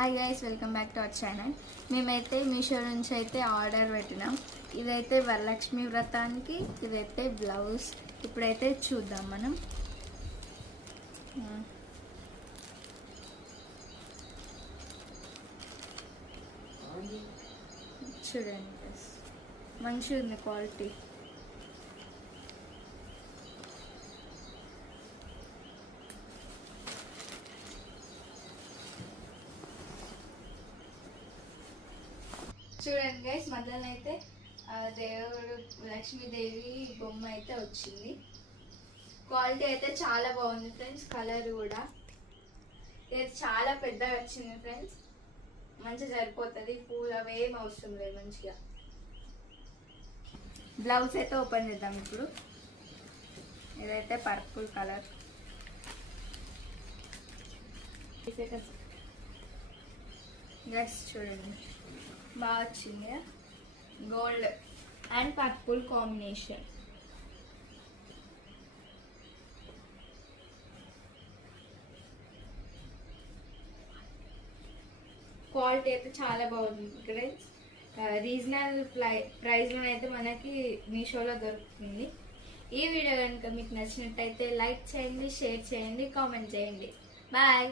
Hi guys, welcome back to our channel. మేమైతే మీషో నుంచి అయితే ఆర్డర్ పెట్టినాం. ఇదైతే వరలక్ష్మి వ్రతానికి, ఇదైతే బ్లౌజ్. ఇప్పుడైతే చూద్దాం మనం. చూడండి guys, మంచిగా ఉంది క్వాలిటీ. చూడండి గైస్, మధ్యలోనైతే దేవుడు లక్ష్మీదేవి బొమ్మ అయితే వచ్చింది. క్వాలిటీ అయితే చాలా బాగుంది ఫ్రెండ్స్. కలర్ కూడా ఇది చాలా పెద్దగా వచ్చింది ఫ్రెండ్స్. మంచిగా సరిపోతుంది, పూలు అవేం అవసరం లేదు. మంచిగా బ్లౌజ్ అయితే ఓపెన్ చేద్దాం ఇప్పుడు. ఇదైతే పర్పుల్ కలర్. గైస్ చూడండి, బాగా వచ్చింది. Gold and purple combination. Quality అయితే చాలా బాగుంది ఫ్రెండ్స్. రీజనల్ ప్రైస్లో అయితే మనకి మీషోలో దొరుకుతుంది. ఈ వీడియో కనుక మీకు నచ్చినట్టయితే లైక్ చేయండి, షేర్ చేయండి, కామెంట్ చేయండి. బాయ్.